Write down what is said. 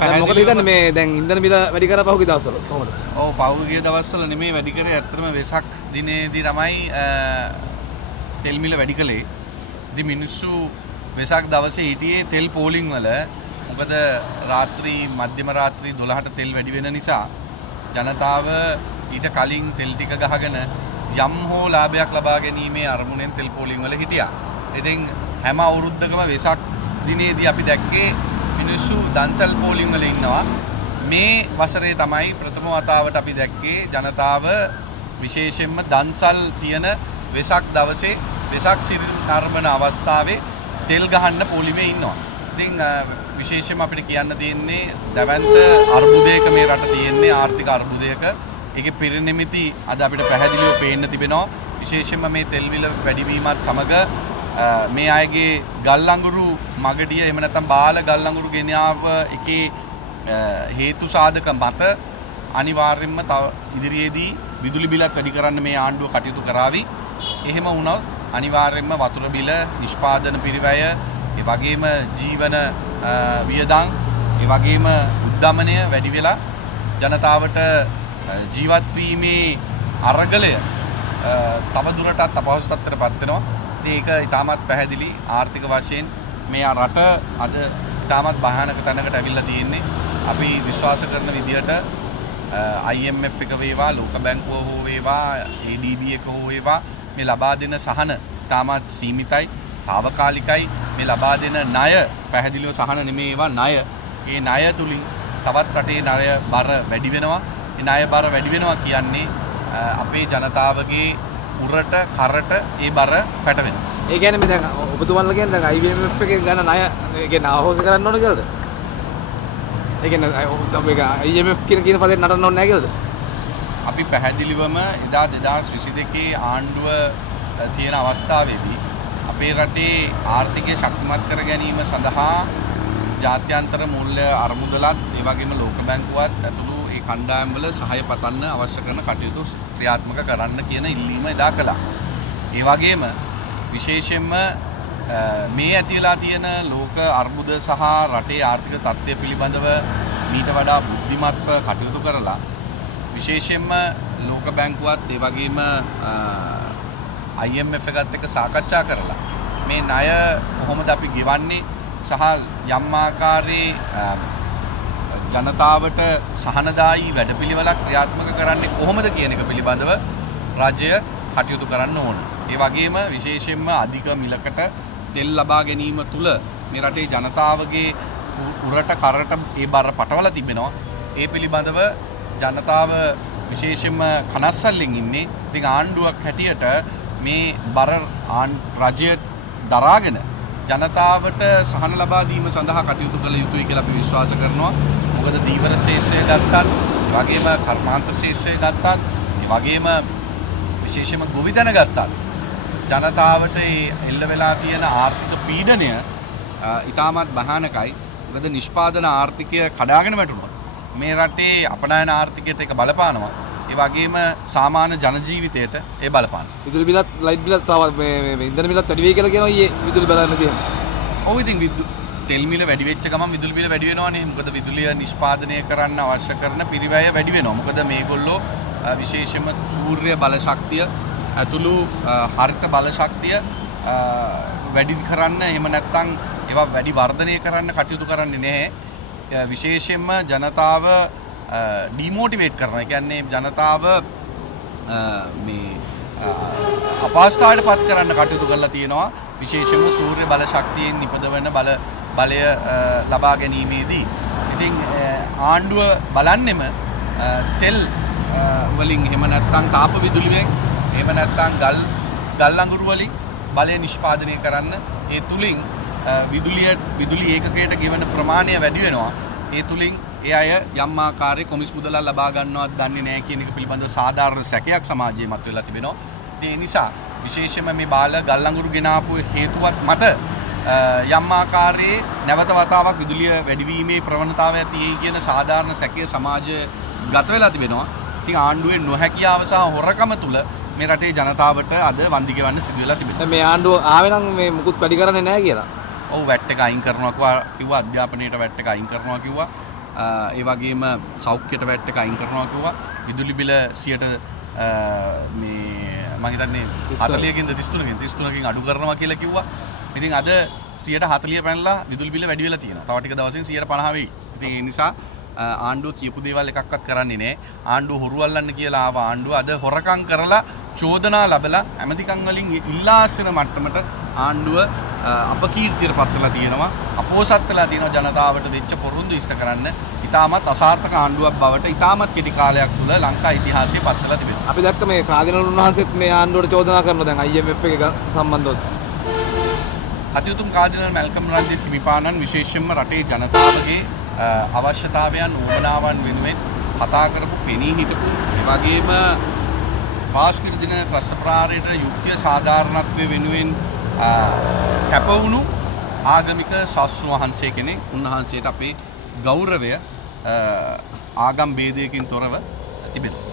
මොකද හිතන්නේ මේ දැන් ඉන්ධන මිල වැඩි කරා පහුගිය දවස්වල කොහොමද? ඔව් පහුගිය දවස්වල නෙමෙයි වැඩි කරේ ඇත්තටම වෙසක් දිනේදී තමයි තෙල් මිල වැඩි කළේ. ඉතින් මිනිස්සු වෙසක් දවසේ හිටියේ තෙල් පෝලිං වල. මොකද රාත්‍රී මධ්‍යම රාත්‍රී 12ට තෙල් වැඩි වෙන නිසා ජනතාව ඊට කලින් තෙල් ටික ගහගෙන යම් හෝ ලාභයක් ලබා ගැනීමේ අරමුණෙන් තෙල් පෝලිං වල හිටියා. ඉතින් හැම අවුරුද්දකම වෙසක් දිනේදී අපි දැක්කේ මිනිස්සු දන්සල් පෝලිං වල ඉන්නවා. මේ වසරේ තමයි ප්‍රථම වතාවට අපි දැක්කේ ජනතාව විශේෂයෙන්ම දන්සල් තියෙන වෙසක් දවසේ වෙසක් සිරිල් නර්මන අවස්ථාවේ තෙල් ගහන්න පෝලිමේ ඉන්නවා. ඉතින් විශේෂයෙන්ම අපිට කියන්න තියෙන්නේ දැවැන්ත අර්බුදයක මේ රට තියෙන්නේ ආර්ථික අර්බුදයක. ඒකේ පිරිනිමිති අද අපිට පැහැදිලිව පේන්න තිබෙනවා. විශේෂයෙන්ම මේ තෙල් මිල වැඩිවීමත් සමග මේ අයගේ ගල් අඟුරු මගඩිය එහෙම නැත්නම් බාල ගල් අඟුරු ගෙනාව එකේ හේතු සාධක මත අනිවාර්යයෙන්ම තව ඉදිරියේදී විදුලි බිලත් වැඩි කරන්න මේ ආණ්ඩුව කටයුතු කරાવી. එහෙම වුණොත් අනිවාර්යයෙන්ම වතුර බිල, නිෂ්පාදන පිරිවැය, ඒ වගේම ජීවන වියදම්, ඒ වගේම උද්දමනය වැඩි වෙලා ජනතාවට ජීවත් වීමේ අරගලය තව දුරටත් අපහසුතාවයකට පත් වෙනවා. ඒක ඉතාමත් පැහැදිලි ආර්ථික වශයෙන් මේ රට අද ඉතාමත් භයානක තැනකට ඇවිල්ලා තියෙන්නේ. අපි විශ්වාස කරන විදිහට IMF එක වේවා, ලෝක බැංකුව හෝ වේවා, ADB එක හෝ වේවා මේ ලබා දෙන සහන ඉතාමත් සීමිතයි, తాවකාලිකයි. මේ ලබා දෙන ණය පැහැදිලිව සහන නෙමෙයි ඒවා ණය. ඒ ණය තුලින් තවත් රටේ ණය බර වැඩි වෙනවා. ඒ ණය බර වැඩි වෙනවා කියන්නේ අපේ ජනතාවගේ උරට කරට ඒ බර පැටවෙනවා. ඒ කියන්නේ මේ දැන් ඔබතුමන්ලා කියන්නේ දැන් IMF එකෙන් ගන්න ණය ඒ කියන්නේ අවහොස කරන්න ඕන කියලාද? ඒ කියන්නේ IMF කියන පදේ නටන්න ඕනේ නැහැ කියලාද? අපි පැහැදිලිවම එදා 2022 ආණ්ඩුව තියෙන අවස්ථාවේදී අපේ රටේ ආර්ථිකය ශක්තිමත් කර ගැනීම සඳහා ජාත්‍යන්තර මූල්‍ය අරමුදලත් ඒ වගේම ලෝක බැංකුවත් ඇතුළු ඒ කණ්ඩායම් වල සහාය පතන්න අවශ්‍ය කරන කටයුතු ක්‍රියාත්මක කරන්න කියන ඉල්ලීම එදා කළා. ඒ වගේම විශේෂයෙන්ම මේ ඇතිලා තියෙන ලෝක අර්බුද සහ රටේ ආර්ථික තත්ත්වය පිළිබඳව මීට වඩා බුද්ධිමත්ව කටයුතු කරලා විශේෂයෙන්ම ලෝක බැංකුවත් ඒ වගේම IMF එකත් එක්ක සාකච්ඡා කරලා මේ ණය කොහොමද අපි ගෙවන්නේ සහ යම් ආකාරයේ ජනතාවට සහනදායී වැඩපිළිවෙලක් ක්‍රියාත්මක කරන්නේ කොහොමද කියන එක පිළිබඳව රාජ්‍ය කටයුතු කරන්න ඕන. ඒ වගේම විශේෂයෙන්ම අධික මිලකට තෙල් ලබා ගැනීම තුළ මේ රටේ ජනතාවගේ උරට කරට ඒ බර පටවලා තිබෙනවා. ඒ පිළිබඳව ජනතාව විශේෂයෙන්ම කනස්සල්ලෙන් ඉන්නේ. ඉතින් ආණ්ඩුවක් හැටියට මේ බර රජය දරාගෙන ජනතාවට සහන ලබා දීම සඳහා කටයුතු කළ යුතුයි කියලා අපි විශ්වාස කරනවා. මොකද දීවර ශේෂ්ත්‍රය ගත්තත්, ඒ වගේම කර්මාන්ත ශේෂ්ත්‍රය ගත්තත්, ඒ වගේම විශේෂයෙන්ම ගොවිතැන ගත්තත් ජනතාවට එල්ල වෙලා තියෙන ආර්ථික පීඩනය ඉතාමත් භයානකයි. මොකද නිෂ්පාදන ආර්ථිකය කඩාගෙන වැටුණා. මේ රටේ අපනයන ආර්ථිකයට ඒක බලපානවා. ඒ වගේම සාමාන්‍ය ජන ජීවිතයට ඒ බලපානවා. විදුලි බිලත්, ලයිට් බිලත් තව මේ ඉන්ධන බිලත් වැඩි වෙයි කියලා කියනවා ඊයේ විදුලි බලන්න තියෙනවා. ඔව් ඉතින් තෙල් මිල වැඩි වෙච්ච ගමන් විදුලි බිල වැඩි වෙනවනේ. මොකද විදුලිය නිෂ්පාදනය කරන්න අවශ්‍ය කරන පිරිවැය වැඩි වෙනවා. මොකද මේගොල්ලෝ විශේෂයෙන්ම සූර්ය බල ශක්තිය ඇතුළු හරිත බල ශක්තිය වැඩි කරන්න එහෙම නැත්නම් ඒවා වැඩි වර්ධනය කරන්න කටයුතු කරන්නේ නැහැ. විශේෂයෙන්ම ජනතාව ඩිමෝටිවේට් කරනවා. ඒ කියන්නේ ජනතාව මේ අපහසුතාවයට පත් කරන්න කටයුතු කරලා තියෙනවා. විශේෂයෙන්ම සූර්ය බල ශක්තියෙන් නිපදවන බලය ලබා ගැනීමේදී. ඉතින් ආණ්ඩුව බලන්නෙම තෙල් වලින් එහෙම නැත්නම් තාප විදුලියෙන් එහෙම නැත්නම් ගල් අඟුරු වලින් බලය නිෂ්පාදනය කරන්න. ඒ තුලින් විදුලි ඒකකයට ගෙවන ප්‍රමාණය වැඩි වෙනවා. ඒ තුලින් ඒ අය යම් ආකාරයේ කොමිස් මුදලක් ලබා ගන්නවත් දන්නේ නැහැ කියන එක පිළිබඳව සාධාරණ සැකයක් සමාජයේ මතුවලා තිබෙනවා. ඒ නිසා විශේෂයෙන්ම මේ බාල ගල් අඟුරු ගෙනාපු හේතුවත් මත යම් ආකාරයේ නැවත වතාවක් විදුලිය වැඩිවීමේ ප්‍රවණතාවය තියෙයි කියන සාධාරණ සැකය සමාජගත වෙලා තිබෙනවා. ඉතින් ආණ්ඩුවේ නොහැකියාව සහ හොරකම තුල මේ රටේ ජනතාවට අද වන්දි ගෙවන්න සිදු වෙලා තිබෙනවා. මේ ආණ්ඩුව ආවේ නම් මේ මුකුත් වැඩි කරන්නේ නැහැ කියලා. ඔව් වැට් එක අයින් කරනවා කිව්වා, අධ්‍යාපනයේට වැට් එක අයින් කරනවා කිව්වා. ඒ වගේම සෞඛ්‍යයට වැට් එක අයින් කරනවා කිව්වා. විදුලි බිල 100ට මේ මම හිතන්නේ 40කින්ද 33කින් අඩු කරනවා කියලා කිව්වා. ඉතින් අද 140 පැනලා විදුලි බිල වැඩි වෙලා තියෙනවා. තව ටික දවසෙන් 150 වෙයි. ඉතින් ඒ නිසා ආණ්ඩුව කියපු දේවල් එකක්වත් කරන්නේ නැහැ. ආණ්ඩුව හොරු අල්ලන්න කියලා ආව ආණ්ඩුව අද හොරකම් කරලා චෝදනා ලැබලා ඇමතිකම් වලින් ඉල්ලාසන මට්ටමට ආණ්ඩුව අපකීර්තියට පත් වෙලා තියෙනවා. අපෝසත් වෙලා තියෙනවා ජනතාවට වෙච්ච පොරොන්දු ඉෂ්ට කරන්න. ඉතාමත් අසාර්ථක ආණ්ඩුවක් බවට ඉතාමත් කෙටි කාලයක් තුළ ලංකා ඉතිහාසයේ පත් වෙලා තිබෙනවා. අපි දැක්ක මේ කාදිනල් උන්වහන්සේත් මේ ආණ්ඩුවට චෝදනා කරනවා දැන් IMF එක සම්බන්ධව. අතිඋතුම් කාදිනල් මැල්කම් රන්දිත් හිමිපාණන් විශේෂයෙන්ම රටේ ජනතාවගේ අවශ්‍යතාවයන් උවමනාවන් වෙනුවෙන් කතා කරපු පෙනී හිටපු ඒ වගේම පාස්කෘති දින ත්‍රස්ත ප්‍රහාරයට යුක්තිය සාධාරණත්වය වෙනුවෙන් කැප වුණු ආගමික ශාස්ත්‍ර වහන්සේ කෙනෙක්. උන්වහන්සේට අපේ ගෞරවය ආගම් ભેදයකින් තොරව තිබෙනවා.